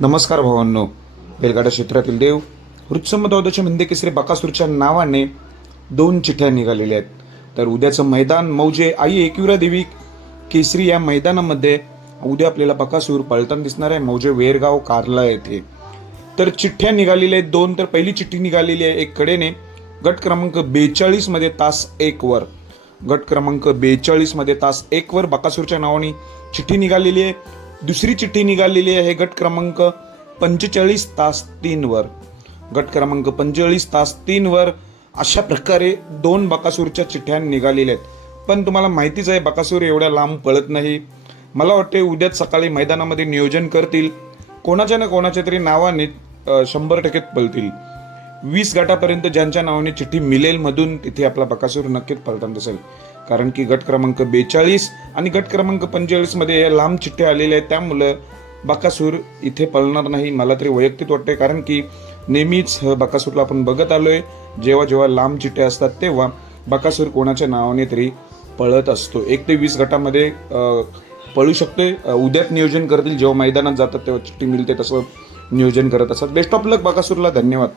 नमस्कार भावांनो, बेलगाडा क्षेत्रातील देव वृत्समदौदाच्या मिंदे केसरी बकासूरच्या नावाने 2 चिठ्ठ्या निघालेल्या आहेत. तर उद्याचं मैदान मौजे आई एकविरा देवी केसरी या मैदानामध्ये उद्या आपल्याला बकासूर पळताना दिसणार आहे, मौजे वेरगाव कार्ला येथे. तर चिठ्ठ्या निघालेल्या आहेत 2. तर पहिली चिठ्ठी निघालेली आहे एक कडेने गट क्रमांक 42 मध्ये तास 1 वर. गट क्रमांक 42 मध्ये तास 1 वर बकासूरच्या नावाने चिठ्ठी निघालेली आहे. दुसरी चिठ्ठी निघालेली आहे गट क्रमांक 45 तास 3 वर. गट क्रमांक 45 तास 3 वर अशा प्रकारे 2 बकासूरच्या चिठ्ठ्या निघालेल्या आहेत. पण तुम्हाला माहितीच आहे बकासूर एवढ्या लांब पळत नाही. मला वाटते उद्याच सकाळी मैदानामध्ये नियोजन करतील, कोणाच्या ना कोणाच्या तरी नावाने 100% पळतील. 20 गटापर्यंत ज्यांच्या नावाने चिठ्ठी मिळेल मधून तिथे आपला बकासूर नक्कीच पळताना दिसेल. कारण की गट क्रमांक 42 आणि गट क्रमांक 45 मध्ये या लांब चिठ्ठ्या आलेल्या आहेत, त्यामुळं बकासूर इथे पळणार नाही मला तरी वैयक्तिक वाटते. कारण की नेहमीच बकासूरला आपण बघत आलोय, जेव्हा जेव्हा लांब चिठ्ठ्या असतात तेव्हा बकासूर कोणाच्या नावाने तरी पळत असतो. 1 ते 20 गटामध्ये पळू शकते. उद्याच नियोजन करतील, जेव्हा मैदानात जातात तेव्हा चिठ्ठी मिळते तसं नियोजन करत असतात. बेस्ट ऑफ लक बकासूरला. धन्यवाद.